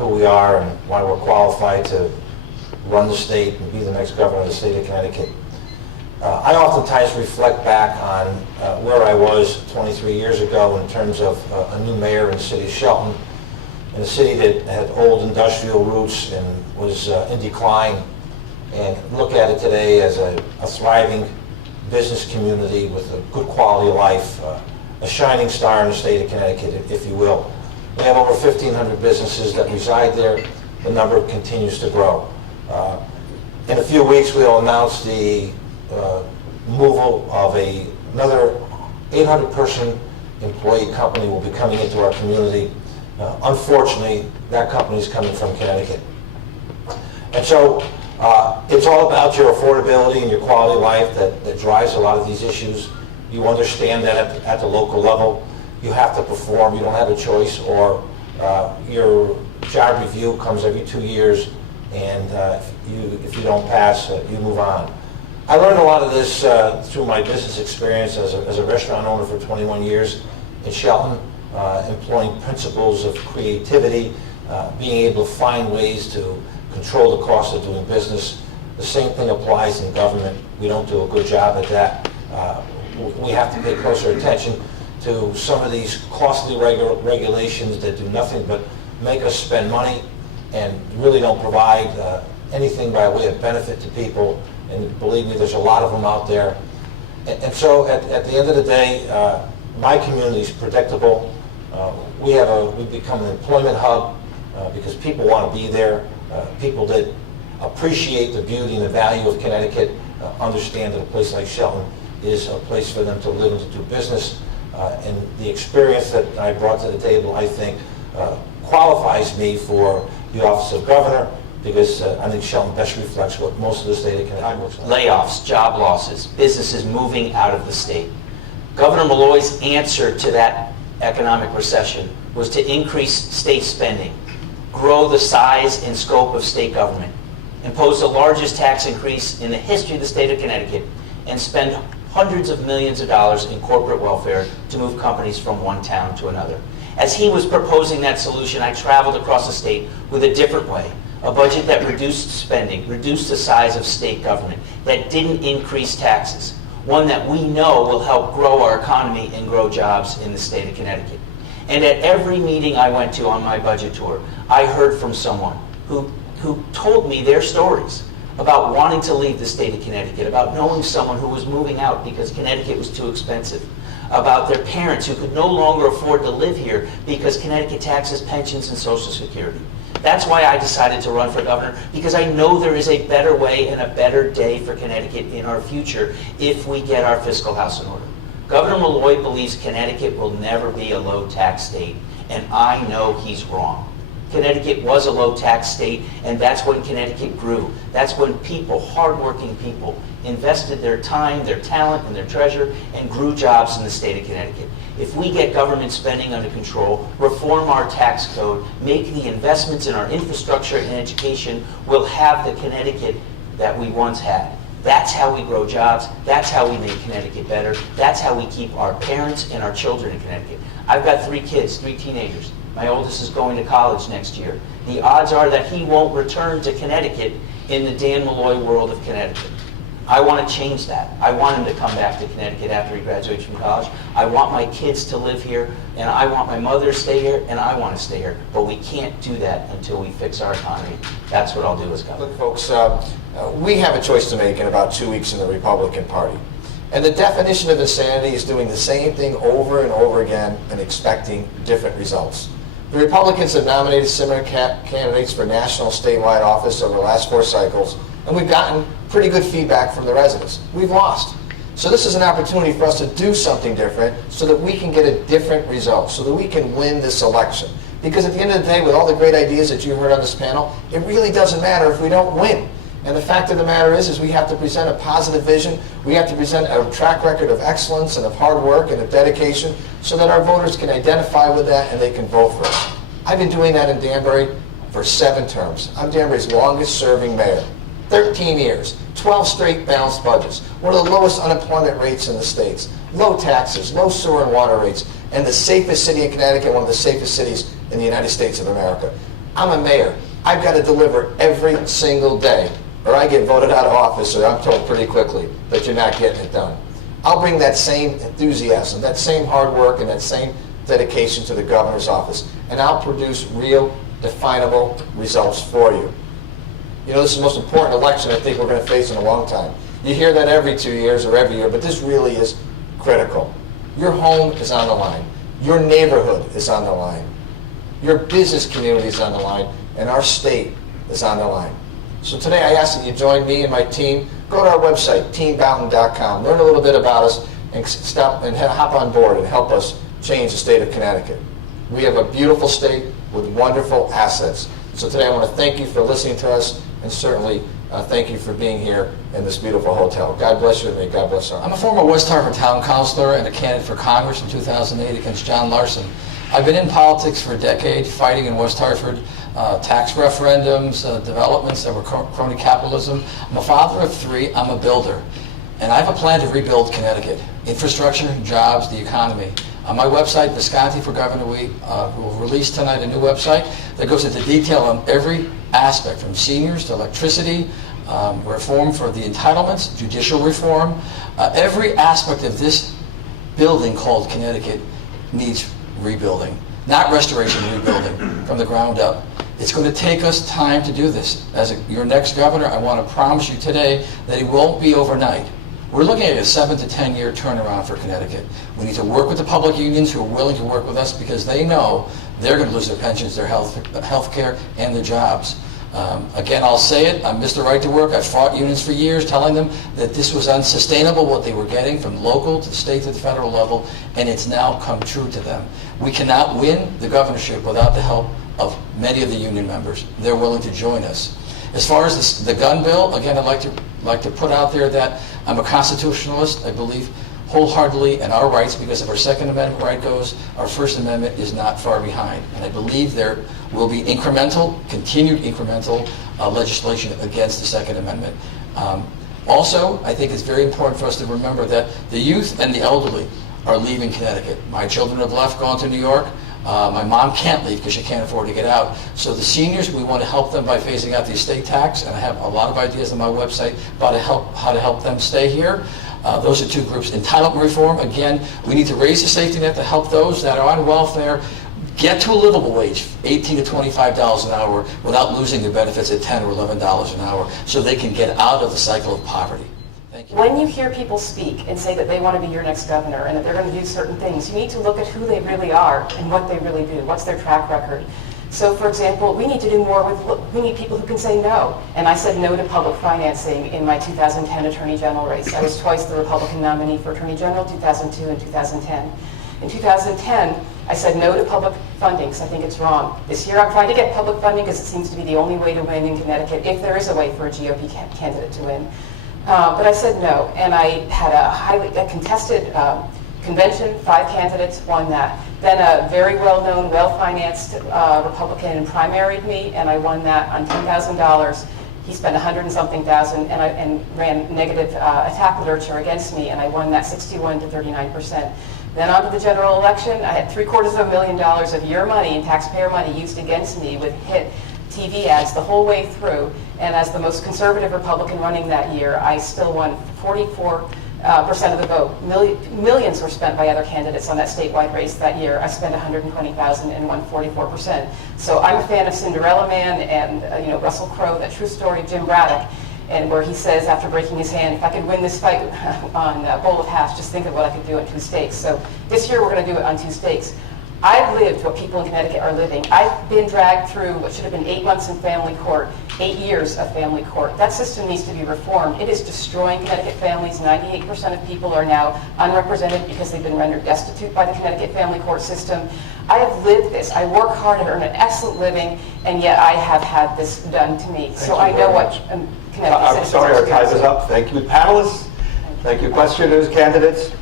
who we are and why we're qualified to run the state and be the next governor of the state of Connecticut. I oftentimes reflect back on where I was 23 years ago in terms of a new mayor in the city of Shelton, in a city that had old industrial roots and was in decline, and look at it today as a thriving business community with a good quality of life, a shining star in the state of Connecticut, if you will. We have over 1,500 businesses that reside there. The number continues to grow. In a few weeks, we'll announce the removal of another 800-person employee company will be coming into our community. Unfortunately, that company is coming from Connecticut. And so it's all about your affordability and your quality of life that drives a lot of these issues. You understand that at the local level, you have to perform. You don't have a choice, or your job review comes every 2 years, and if you don't pass, you move on. I learned a lot of this through my business experience as a restaurant owner for 21 years in Shelton, employing principles of creativity, being able to find ways to control the cost of doing business. The same thing applies in government. We don't do a good job at that. We have to pay closer attention to some of these costly regulations that do nothing but make us spend money and really don't provide anything by way of benefit to people. And believe me, there's a lot of them out there. And so at the end of the day, my community is predictable. We've become an employment hub because people want to be there. People that appreciate the beauty and the value of Connecticut understand that a place like Shelton is a place for them to live and to do business. And the experience that I brought to the table, I think, qualifies me for the office of governor, because I think Shelton best reflects what most of the state of Connecticut looks like. Layoffs, job losses, businesses moving out of the state. Governor Malloy's answer to that economic recession was to increase state spending, grow the size and scope of state government, impose the largest tax increase in the history of the state of Connecticut, and spend hundreds of millions of dollars in corporate welfare to move companies from one town to another. As he was proposing that solution, I traveled across the state with a different way. A budget that reduced spending, reduced the size of state government, that didn't increase taxes. One that we know will help grow our economy and grow jobs in the state of Connecticut. And at every meeting I went to on my budget tour, I heard from someone who told me their stories about wanting to leave the state of Connecticut, about knowing someone who was moving out because Connecticut was too expensive, about their parents who could no longer afford to live here because Connecticut taxes pensions and Social Security. That's why I decided to run for governor, because I know there is a better way and a better day for Connecticut in our future if we get our fiscal house in order. Governor Malloy believes Connecticut will never be a low-tax state, and I know he's wrong. Connecticut was a low-tax state, and that's when Connecticut grew. That's when people, hardworking people, invested their time, their talent, and their treasure, and grew jobs in the state of Connecticut. If we get government spending under control, reform our tax code, make the investments in our infrastructure and education, we'll have the Connecticut that we once had. That's how we grow jobs. That's how we make Connecticut better. That's how we keep our parents and our children in Connecticut. I've got 3 kids, 3 teenagers. My oldest is going to college next year. The odds are that he won't return to Connecticut in the Dan Malloy world of Connecticut. I want to change that. I want him to come back to Connecticut after he graduates from college. I want my kids to live here, and I want my mother to stay here, and I want to stay here. But we can't do that until we fix our economy. That's what I'll do as governor. Look, folks, we have a choice to make in about 2 weeks in the Republican Party. And the definition of insanity is doing the same thing over and over again and expecting different results. The Republicans have nominated similar candidates for national statewide office over the last 4 cycles, and we've gotten pretty good feedback from the residents. We've lost. So this is an opportunity for us to do something different so that we can get a different result, so that we can win this election. Because at the end of the day, with all the great ideas that you heard on this panel, it really doesn't matter if we don't win. And the fact of the matter is we have to present a positive vision. We have to present a track record of excellence and of hard work and of dedication so that our voters can identify with that and they can vote for us. I've been doing that in Danbury for 7 terms. I'm Danbury's longest serving mayor. 13 years, 12 straight balanced budgets, one of the lowest unemployment rates in the states, low taxes, low sewer and water rates, and the safest city in Connecticut, one of the safest cities in the United States of America. I'm a mayor. I've got to deliver every single day, or I get voted out of office, or I'm told pretty quickly that you're not getting it done. I'll bring that same enthusiasm, that same hard work, and that same dedication to the governor's office, and I'll produce real, definable results for you. You know, this is the most important election I think we're going to face in a long time. You hear that every 2 years or every year, but this really is critical. Your home is on the line. Your neighborhood is on the line. Your business community is on the line, and our state is on the line. So today I ask that you join me and my team. Go to our website, teamboughton.com. Learn a little bit about us and stop and hop on board and help us change the state of Connecticut. We have a beautiful state with wonderful assets. So today I want to thank you for listening to us, and certainly thank you for being here in this beautiful hotel. God bless you, and may God bless our. I'm a former West Hartford town councilor and a candidate for Congress in 2008 against John Larson. I've been in politics for a decade, fighting in West Hartford, tax referendums, developments that were crony capitalism. I'm a father of 3, I'm a builder. And I have a plan to rebuild Connecticut. Infrastructure, jobs, the economy. On my website, Visconti for Governor, we will release tonight a new website that goes into detail on every aspect, from seniors to electricity, reform for the entitlements, judicial reform. Every aspect of this building called Connecticut needs rebuilding. Not restoration, rebuilding from the ground up. It's going to take us time to do this. As your next governor, I want to promise you today that it won't be overnight. We're looking at a 7 to 10 year turnaround for Connecticut. We need to work with the public unions who are willing to work with us, because they know they're going to lose their pensions, their health care, and their jobs. Again, I'll say it, I missed the right to work. I fought unions for years, telling them that this was unsustainable, what they were getting from local to the state to the federal level, and it's now come true to them. We cannot win the governorship without the help of many of the union members. They're willing to join us. As far as the gun bill, again, I'd like to put out there that I'm a constitutionalist. I believe wholeheartedly in our rights, because if our Second Amendment right goes, our First Amendment is not far behind. And I believe there will be continued incremental legislation against the Second Amendment. Also, I think it's very important for us to remember that the youth and the elderly are leaving Connecticut. My children have left, gone to New York. My mom can't leave because she can't afford to get out. So the seniors, we want to help them by phasing out the estate tax, and I have a lot of ideas on my website about how to help them stay here. Those are 2 groups. Entitlement reform, again, we need to raise the safety net to help those that are on welfare get to a livable wage, $18 to $25 an hour, without losing their benefits at $10 or $11 an hour, so they can get out of the cycle of poverty. Thank you. When you hear people speak and say that they want to be your next governor and that they're going to do certain things, you need to look at who they really are and what they really do. What's their track record? So, for example, we need to do more we need people who can say no. And I said no to public financing in my 2010 Attorney General race. I was twice the Republican nominee for Attorney General, 2002 and 2010. In 2010, I said no to public funding because I think it's wrong. This year I'm trying to get public funding because it seems to be the only way to win in Connecticut, if there is a way for a GOP candidate to win. But I said no, and I had a contested convention. 5 candidates won that. Then a very well-known, well-financed Republican primaried me, and I won that on $10,000. He spent $100 and something thousand, and ran negative attack literature against me, and I won that 61 to 39%. Then on to the general election, I had $750,000 of your money and taxpayer money used against me with hit TV ads the whole way through. And as the most conservative Republican running that year, I still won 44% of the vote. Millions were spent by other candidates on that statewide race that year. I spent $120,000 and won 44%. So I'm a fan of Cinderella Man and Russell Crowe, that true story of Jim Braddock, and where he says after breaking his hand, if I could win this fight on a bowl of hash, just think of what I could do in 2 stakes. So this year we're going to do it on 2 stakes. I've lived what people in Connecticut are living. I've been dragged through what should have been 8 months in family court, 8 years of family court. That system needs to be reformed. It is destroying Connecticut families. 98% of people are now unrepresented because they've been rendered destitute by the Connecticut family court system. I have lived this. I work hard, I earn an excellent living, and yet I have had this done to me. So I know what Connecticut I'm sorry, our time is up. Thank you, panelists. Thank you, questioners, candidates.